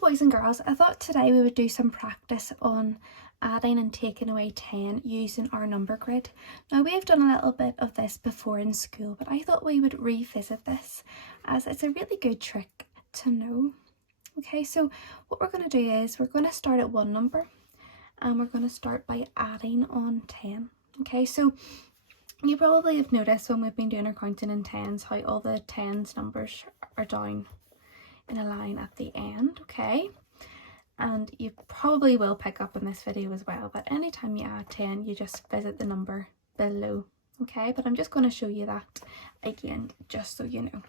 boys and girls, I thought today we would do some practice on adding and taking away 10 using our number grid. Now we have done a little bit of this before in school, but I thought we would revisit this as it's a really good trick to know. Okay, so what we're going to do is we're going to start at one number and we're going to start by adding on 10. Okay, so you probably have noticed when we've been doing our counting in tens how all the tens numbers are down in a line at the end, okay? And you probably will pick up in this video as well that anytime you add 10 you just visit the number below, okay? But I'm just going to show you that again just so you know.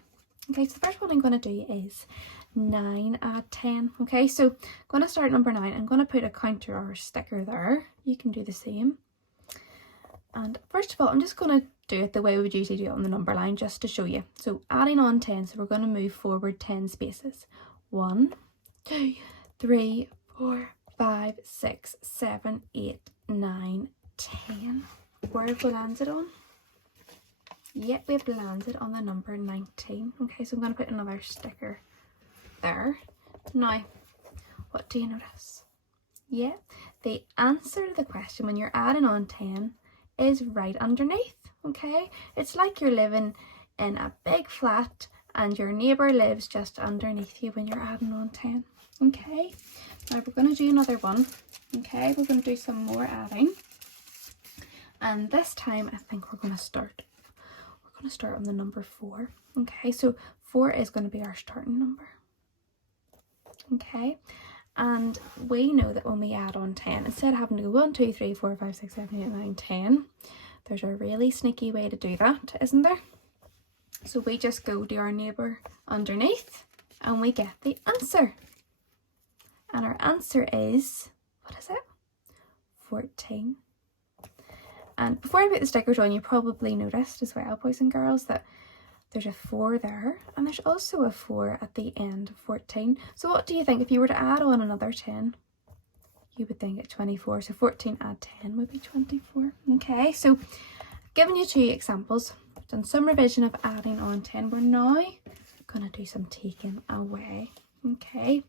Okay, so the first one I'm going to do is 9 add 10. Okay, so I'm going to start at number 9. I'm going to put a counter or a sticker there. You can do the same. And first of all, I'm just going to do it the way we would usually do it on the number line just to show you. So adding on 10, so we're going to move forward 10 spaces. 1, 2, 3, 4, 5, 6, 7, 8, 9, 10. Where have we landed on? Yep, we've landed on the number 19. Okay, so I'm going to put another sticker there. Now, what do you notice? Yeah, the answer to the question when you're adding on 10 is right underneath, okay? It's like you're living in a big flat and your neighbour lives just underneath you when you're adding on 10, okay? Now we're going to do another one, okay? We're going to do some more adding. And this time I think we're going to start on the number 4, okay? So 4 is going to be our starting number, okay? And we know that when we add on 10, instead of having to go 1, 2, 3, 4, 5, 6, 7, 8, 9, 10, there's a really sneaky way to do that, isn't there? So we just go to our neighbour underneath and we get the answer. And our answer is, what is it? 14. And before I put the stickers on, you probably noticed as well, boys and girls, that there's a 4 there and there's also a 4 at the end of 14. So what do you think if you were to add on another 10? You would think it's 24. So 14 add 10 would be 24. Okay, so I've given you 2 examples. I've done some revision of adding on 10. We're now going to do some taking away. Okay,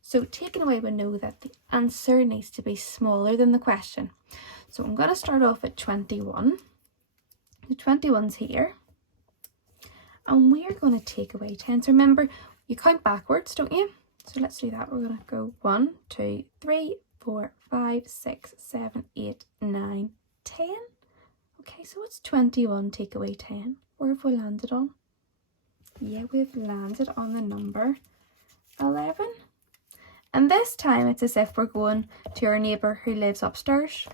so taking away, we know that the answer needs to be smaller than the question. So I'm going to start off at 21. The 21's here. And we're going to take away 10. So remember, you count backwards, don't you? So let's do that. We're going to go 1, 2, 3, 4, 5, 6, 7, 8, 9, 10. Okay, so what's 21 take away 10? Where have we landed on? Yeah, we've landed on the number 11. And this time it's as if we're going to our neighbour who lives upstairs.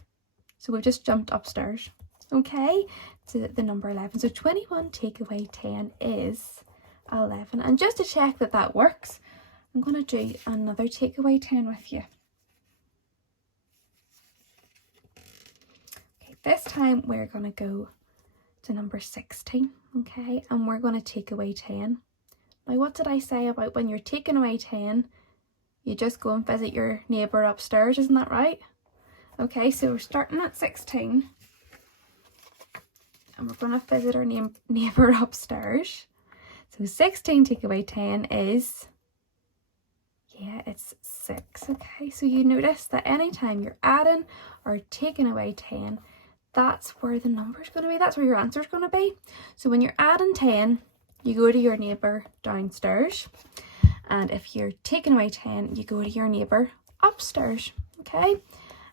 So we've just jumped upstairs. Okay, to the number 11. So 21 take away 10 is 11. And just to check that that works, I'm going to do another take away 10 with you. Okay, this time we're going to go to number 16. Okay, and we're going to take away 10. Now what did I say about when you're taking away 10, you just go and visit your neighbour upstairs, isn't that right? Okay, so we're starting at 16. And we're going to visit our neighbour upstairs. So 16 take away 10 is, yeah, it's 6. Okay, so you notice that anytime you're adding or taking away 10, that's where the number's going to be. That's where your answer's going to be. So when you're adding 10, you go to your neighbour downstairs. And if you're taking away 10, you go to your neighbour upstairs. Okay,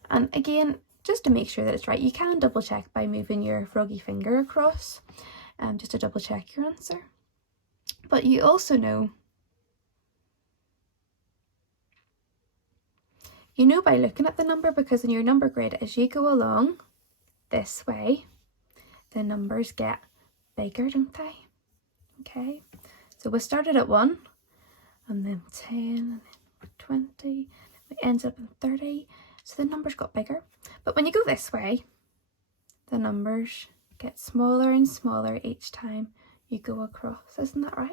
and again, just to make sure that it's right, you can double check by moving your froggy finger across, just to double check your answer. But you also know, by looking at the number, because in your number grid, as you go along this way, the numbers get bigger, don't they? Okay, so we started at 1, and then 10, and then 20, it ends up in 30. So the numbers got bigger. But when you go this way, the numbers get smaller and smaller each time you go across. Isn't that right?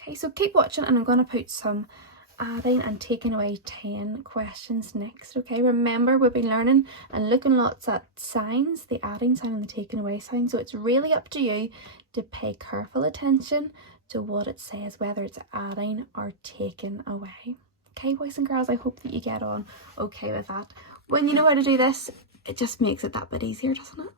Okay, so keep watching and I'm going to put some adding and taking away 10 questions next. Okay, remember we've been learning and looking lots at signs, the adding sign and the taking away sign. So it's really up to you to pay careful attention to what it says, whether it's adding or taking away. Okay, boys and girls, I hope that you get on okay with that. When you know how to do this, it just makes it that bit easier, doesn't it?